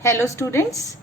Hello students.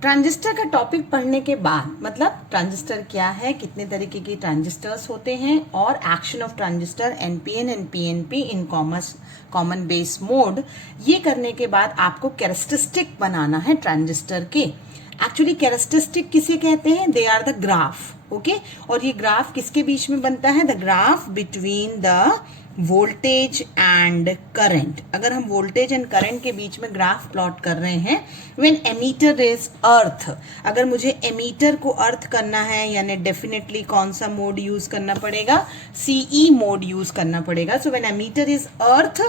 Transistor का topic पढ़ने के बाद मतलब ट्रांजिस्टर क्या है, कितने तरीके के ट्रांजिस्टर्स होते हैं और action of transistor NPN and PNP in common base mode, ये करने के बाद आपको कैरेक्टरिस्टिक बनाना है ट्रांजिस्टर के। एक्चुअली कैरेक्टरिस्टिक किसे कहते हैं? They are the graph. Okay, और ये ग्राफ किसके बीच में बनता है? The graph between the voltage and current. अगर हम वोल्टेज एंड करंट के बीच में ग्राफ प्लॉट कर रहे हैं, व्हेन एमीटर इज अर्थ, अगर मुझे एमीटर को अर्थ करना है यानी डेफिनेटली कौन सा मोड यूज करना पड़ेगा? सीई मोड यूज करना पड़ेगा। So when emitter is earth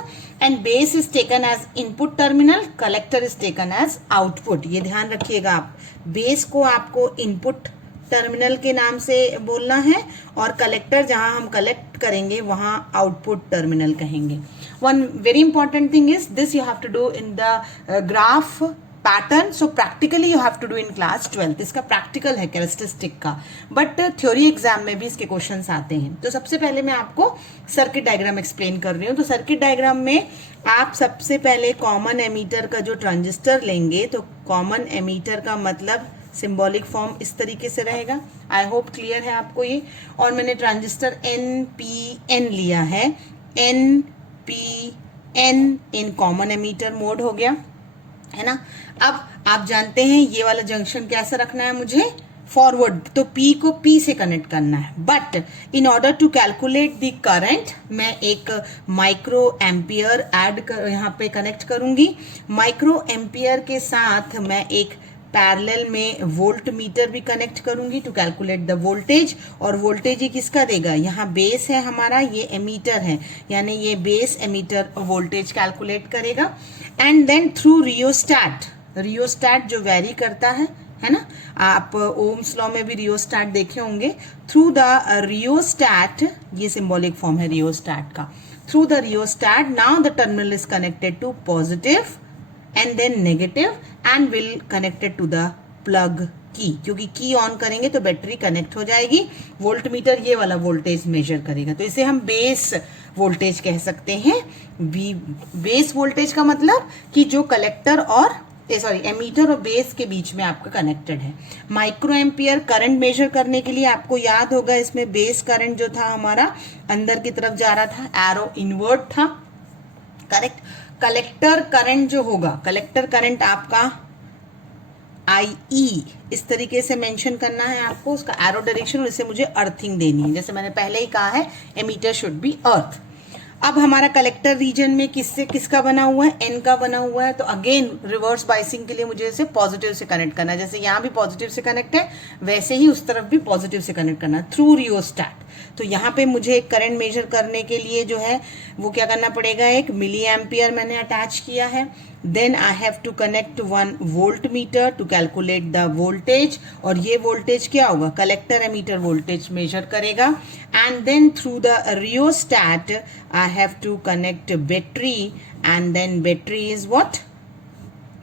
and base is taken as input terminal, collector is taken as output. ये ध्यान रखिएगा आप, बेस को आपको इनपुट टर्मिनल के नाम से बोलना है और कलेक्टर जहां हम कलेक्ट करेंगे वहां आउटपुट टर्मिनल कहेंगे। One very important thing is this you have to do in the graph pattern. So practically you have to do in class 12। इसका प्रैक्टिकल है कैरेक्टरिस्टिक का, बट थ्योरी एग्जाम में भी इसके क्वेश्चंस आते हैं। तो सबसे पहले मैं आपको सर्किट डायग्राम एक्सप्लेन कर रही हूँ। तो सर्किट डायग्राम में आप सबसे पहले कॉमन एमीटर का जो ट्रांजिस्टर लेंगे, तो कॉमन एमीटर का मतलब सिंबॉलिक फॉर्म इस तरीके से रहेगा। आई होप क्लियर है आपको ये। और मैंने ट्रांजिस्टर NPN लिया है, NPN in common ammeter mode हो गया है ना। अब आप जानते हैं ये वाला जंक्शन कैसे रखना है मुझे? फॉरवर्ड, तो P को P से कनेक्ट करना है। But in order to calculate the current मैं एक माइक्रो एम्पियर यहाँ पे कनेक्ट करूंगी। माइक्रो एम्पियर के साथ मैं एक पैरेलल में वोल्ट मीटर भी कनेक्ट करूंगी टू कैलकुलेट द वोल्टेज। और वोल्टेज ये किसका देगा? यहाँ बेस है हमारा, ये एमीटर है, यानी ये बेस एमीटर वोल्टेज कैलकुलेट करेगा। And then through rheostat, rheostat जो वेरी करता है ना, आप ओम्स लॉ में भी रियोस्टैट देखे होंगे। थ्रू द रियोस्टैट, ये सिंबॉलिक फॉर्म है रियोस्टैट का। Through the rheostat now the terminal is connected to positive and then negative and will connected to the plug की, क्योंकि की ऑन करेंगे तो बैटरी कनेक्ट हो जाएगी। वोल्ट मीटर ये वाला वोल्टेज मेजर करेगा, तो इसे हम बेस वोल्टेज कह सकते हैं। बेस वोल्टेज का मतलब कि जो कलेक्टर और एमीटर और बेस के बीच में आपका कनेक्टेड है। माइक्रो एम्पियर करंट मेजर करने के लिए आपको याद होगा, इसमें बेस करंट जो था हमारा अंदर की तरफ जा रहा था, एरो इनवर्ट था, करेक्ट। कलेक्टर करंट जो होगा, कलेक्टर करंट आपका IE इस तरीके से मेंशन करना है आपको, उसका एरो डायरेक्शन, और इसे मुझे अर्थिंग देनी है। जैसे मैंने पहले ही कहा है, एमीटर शुड बी अर्थ। अब हमारा कलेक्टर रीजन में किसका बना हुआ है? N का बना हुआ है। तो अगेन रिवर्स बाइसिंग के लिए मुझे इसे पॉजिटिव से कनेक्ट करना है। जैसे यहाँ भी पॉजिटिव से कनेक्ट है, वैसे ही उस तरफ भी पॉजिटिव से कनेक्ट करना है थ्रू रियोस्टैट। तो यहाँ पे मुझे एक करंट मेजर करने के लिए जो है वो क्या करना पड़ेगा? एक मिली एम्पियर मैंने अटैच किया है। Then I have to connect one voltmeter to calculate the voltage, और ये वोल्टेज क्या होगा? कलेक्टर एमीटर वोल्टेज मेजर करेगा। And then through the rheostat I have to connect battery, and then battery is what?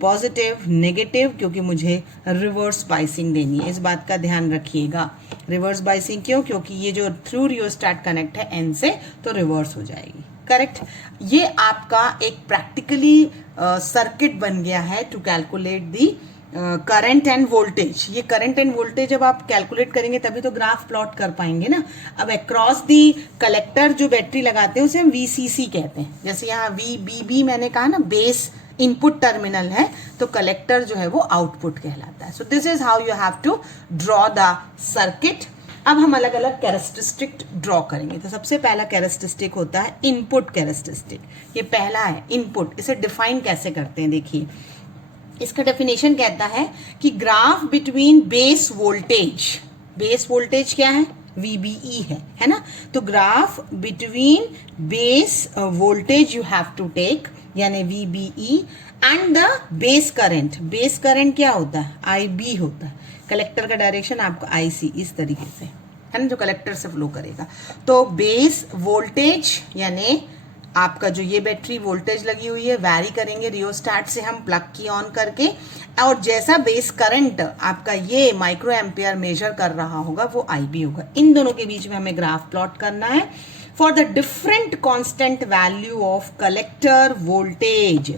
Positive, negative, क्योंकि मुझे reverse biasing देनी है। इस बात का ध्यान रखिएगा। रिवर्स बाइसिंग क्यों? क्योंकि ये जो थ्रू रियोस्टैट कनेक्ट है N से, तो रिवर्स हो जाएगी, करेक्ट। ये आपका एक प्रैक्टिकली सर्किट बन गया है to calculate the current and voltage. ये करंट एंड वोल्टेज जब आप कैलकुलेट करेंगे तभी तो ग्राफ प्लॉट कर पाएंगे ना। अब अक्रॉस दी कलेक्टर जो बैटरी लगाते हैं उसे हम VCC कहते हैं। जैसे यहाँ VBB मैंने कहा ना, बेस इनपुट टर्मिनल है, तो कलेक्टर जो है वो आउटपुट कहलाता है। So this is how you have to draw the circuit. अब हम अलग अलग कैरेक्टरिस्टिक ड्रॉ करेंगे। तो सबसे पहला कैरेक्टरिस्टिक होता है इनपुट कैरेक्टरिस्टिक। ये पहला है इनपुट। इसे डिफाइन कैसे करते हैं? देखिए, इसका डेफिनेशन कहता है कि graph between base voltage, base voltage क्या है? VBE है ना। तो graph between base voltage you have to take, यानी VBE, and the base current. Base current क्या होता है? IB होता है। कलेक्टर का डायरेक्शन आपका IC इस तरीके से है ना, जो कलेक्टर से फ्लो करेगा। तो बेस वोल्टेज यानी आपका जो ये बैटरी वोल्टेज लगी हुई है, वैरी करेंगे रियोस्टैट से हम प्लग की ऑन करके, और जैसा बेस करंट आपका ये माइक्रो एम्पियर मेजर कर रहा होगा वो IB होगा। इन दोनों के बीच में हमें ग्राफ प्लॉट करना है for the different constant value of collector voltage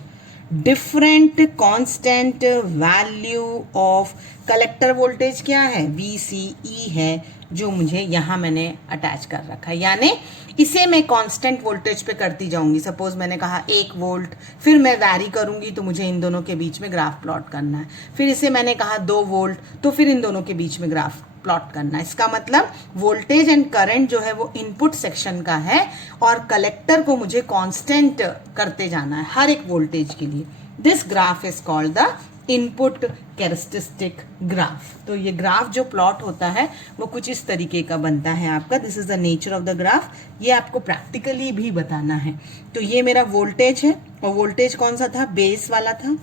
different constant value of collector voltage क्या है, VCE है, जो मुझे यहाँ मैंने अटैच कर रखा है, यानी इसे मैं कांस्टेंट वोल्टेज पे करती जाऊंगी। सपोज मैंने कहा 1 वोल्ट, फिर मैं वैरी करूंगी तो मुझे इन दोनों के बीच में ग्राफ प्लॉट करना है। फिर इसे मैंने कहा 2 वोल्ट, तो फिर इन दोनों के बीच में ग्राफ प्लॉट करना है। इसका मतलब वोल्टेज एंड करंट जो है वो इनपुट सेक्शन का है और कलेक्टर को मुझे कांस्टेंट करते जाना है हर एक वोल्टेज के लिए। This graph is called the input characteristic graph. तो ये ग्राफ जो प्लॉट होता है वो कुछ इस तरीके का बनता है आपका। This is the nature of the graph. ये आपको प्रैक्टिकली भी बताना है। तो ये मेरा वोल्टेज है और वोल्टेज कौन सा था, बेस वाला था,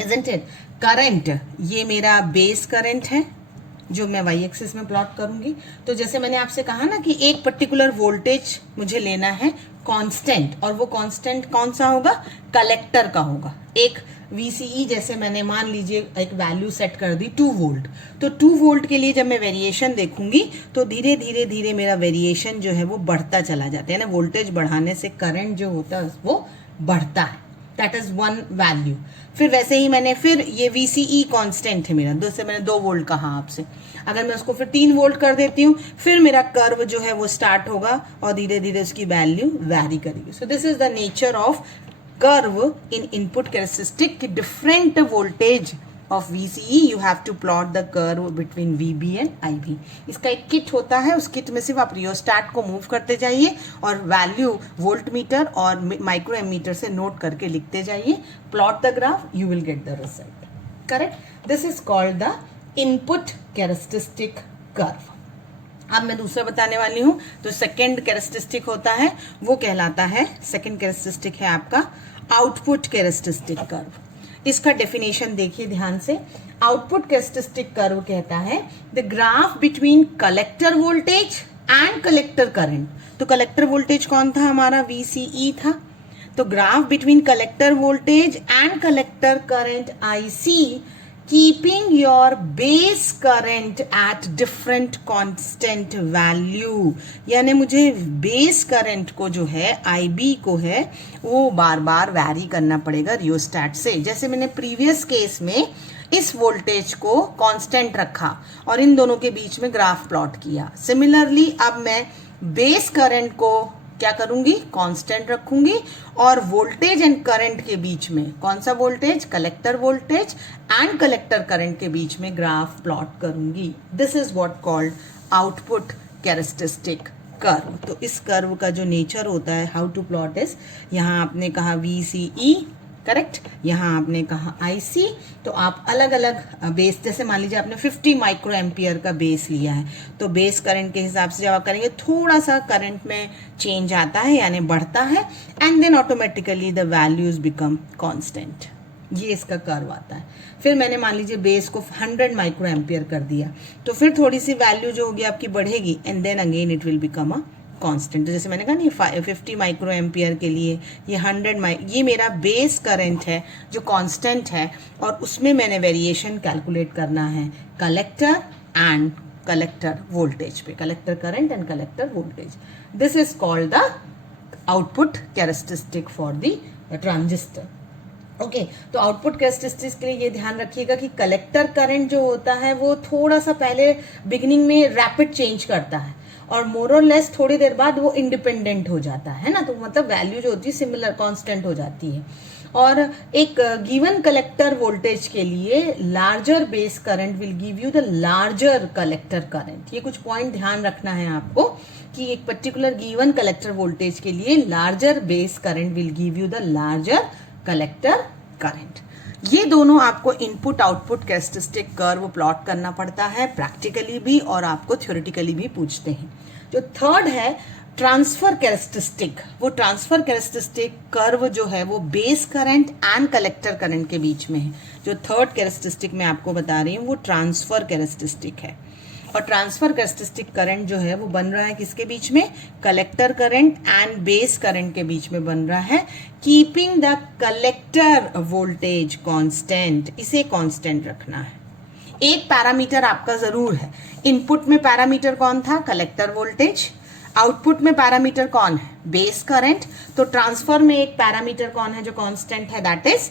इजंट इट। करंट, ये मेरा बेस करंट है जो मैं वाई एक्सिस में प्लॉट करूंगी। तो जैसे मैंने आपसे कहा ना कि एक पर्टिकुलर वोल्टेज मुझे लेना है कांस्टेंट, और वो कांस्टेंट कौन सा होगा, कलेक्टर का होगा। एक VCE जैसे मैंने मान लीजिए एक वैल्यू सेट कर दी 2 वोल्ट, तो 2 वोल्ट के लिए जब मैं वेरिएशन देखूंगी तो धीरे धीरे धीरे मेरा वेरिएशन जो है वो बढ़ता चला जाता है ना। वोल्टेज बढ़ाने से करंट जो होता है वो बढ़ता है। That is one value. फिर वैसे ही मैंने फिर ये VCE कांस्टेंट है मेरा, जैसे मैंने 2 वोल्ट कहा आपसे, अगर मैं उसको फिर 3 वोल्ट कर देती हूँ, फिर मेरा कर्व जो है वो स्टार्ट होगा और धीरे धीरे उसकी वैल्यू वैरी करेगी। So this is the nature of curve in input characteristic की different voltage of VCE you have to plot the curve between VB and IB। इसका एक किट होता है, उस किट में सिर्फ आप रियोस्टैट को मूव करते जाइए और वैल्यू वोल्ट मीटर और माइक्रो एमीटर से नोट करके लिखते जाइए। Plot the graph, you will get the result. Correct. This is called the input characteristic curve. अब मैं दूसरा बताने वाली हूं। तो सेकेंड कैरेक्टरिस्टिक होता है वो कहलाता है, सेकेंड कैरेक्टरिस्टिक है आपका आउटपुट कैरेक्टरिस्टिक कर्व। इसका डेफिनेशन देखिए ध्यान से। आउटपुट कैरेक्टरिस्टिक कर्व कहता है the graph between collector voltage and collector current. तो कलेक्टर वोल्टेज कौन था हमारा, VCE था। तो graph between collector voltage and collector current IC keeping your base current at different constant value। यानी मुझे बेस करंट को जो है IB को है वो बार बार वैरी करना पड़ेगा रियोस्टैट से। जैसे मैंने प्रीवियस केस में इस वोल्टेज को कांस्टेंट रखा और इन दोनों के बीच में ग्राफ प्लॉट किया। सिमिलरली अब मैं बेस करंट को क्या करूंगी, कांस्टेंट रखूंगी और वोल्टेज एंड करंट के बीच में, कौन सा voltage, collector voltage and collector current के बीच में ग्राफ प्लॉट करूंगी। This is what called output characteristic curve. तो इस कर्व का जो नेचर होता है, हाउ टू प्लॉट इज, यहाँ आपने कहा VCE, करेक्ट, यहाँ आपने कहा IC। तो आप अलग अलग बेस, जैसे मान लीजिए आपने 50 माइक्रो एम्पियर का बेस लिया है, तो बेस करंट के हिसाब से जब आप करेंगे थोड़ा सा करंट में चेंज आता है यानी बढ़ता है, and then automatically the values become constant. ये इसका कर्व आता है। फिर मैंने मान लीजिए बेस को 100 माइक्रो एम्पियर कर दिया, तो फिर थोड़ी सी वैल्यू जो होगी आपकी बढ़ेगी and then again it will become a constant. तो जैसे मैंने कहा नहीं, 50 माइक्रो एम्पियर के लिए ये 100 ये मेरा बेस करंट है जो कांस्टेंट है, और उसमें मैंने वेरिएशन कैलकुलेट करना है कलेक्टर एंड कलेक्टर वोल्टेज पे, collector current and collector voltage. This is called the output characteristic for the transistor. Okay तो आउटपुट कैरेक्टरिस्टिक्स के लिए ये ध्यान रखिएगा कि कलेक्टर करंट जो होता है वो थोड़ा सा पहले बिगिनिंग में रैपिड चेंज करता है और मोर और लेस थोड़ी देर बाद वो इंडिपेंडेंट हो जाता है ना। तो मतलब वैल्यू जो होती है सिमिलर कांस्टेंट हो जाती है। और एक गिवन कलेक्टर वोल्टेज के लिए larger base current will give you the larger collector current. ये कुछ पॉइंट ध्यान रखना है आपको कि एक पर्टिकुलर गिवन कलेक्टर वोल्टेज के लिए larger base current will give you the larger collector current. ये दोनों आपको input output characteristic curve plot करना पड़ता है प्रैक्टिकली भी और आपको थ्योरेटिकली भी पूछते हैं। जो थर्ड है ट्रांसफर कैरेक्टरिस्टिक, वो ट्रांसफर कैरेक्टरिस्टिक कर्व जो है वो base current and collector current के बीच में है। जो थर्ड कैरेक्टरिस्टिक मैं आपको बता रही हूँ वो ट्रांसफर कैरेक्टरिस्टिक है। और ट्रांसफर कैरेक्टरिस्टिक करंट जो है वो बन रहा है किसके बीच में, collector current and base current के बीच में बन रहा है, keeping the collector voltage constant. इसे कांस्टेंट रखना है। एक पैरामीटर आपका जरूर है, इनपुट में पैरामीटर कौन था, कलेक्टर वोल्टेज, आउटपुट में पैरामीटर कौन है? Base current. तो ट्रांसफर में एक पैरामीटर कौन है जो कांस्टेंट है? That is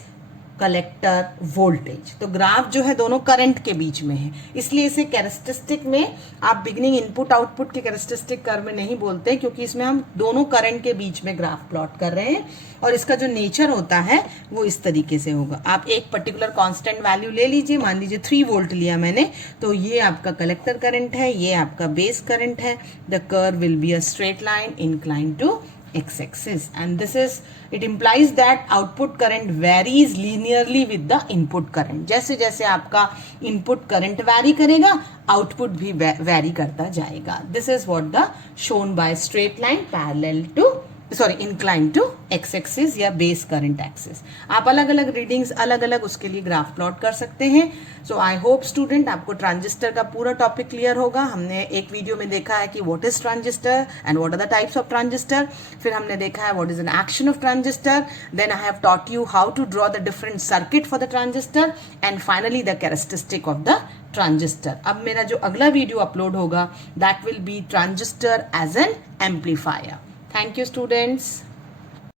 collector voltage. तो ग्राफ जो है दोनों करंट के बीच में है, इसलिए इसे कैरेक्टरिस्टिक में आप बिगिनिंग इनपुट आउटपुट के कैरेक्टरिस्टिक कर्व में नहीं बोलते, क्योंकि इसमें हम दोनों करंट के बीच में ग्राफ प्लॉट कर रहे हैं और इसका जो नेचर होता है वो इस तरीके से होगा। आप एक पर्टिकुलर कांस्टेंट वैल्यू ले लीजिए, मान लीजिए 3 वोल्ट लिया मैंने, तो ये आपका कलेक्टर करंट है, ये आपका बेस करंट है। The curve will be a straight line incline to x-axis, and this is, it implies that output current varies linearly with the input current. जैसे जैसे आपका input current vary करेगा, output भी vary करता जाएगा. This is what the shown by straight line parallel to inclined to x-axis या base current axis. आप अलग अलग रीडिंग्स अलग अलग उसके लिए ग्राफ प्लॉट कर सकते हैं. सो आई होप स्टूडेंट आपको ट्रांजिस्टर का पूरा टॉपिक क्लियर होगा. हमने एक वीडियो में देखा है कि what is transistor and what are the types of transistor. फिर हमने देखा है what is an action of transistor. Then I have taught you how to draw the different circuit for the transistor and finally the characteristic of the transistor. अब मेरा जो अगला video upload होगा that will be transistor as an amplifier. Thank you, students.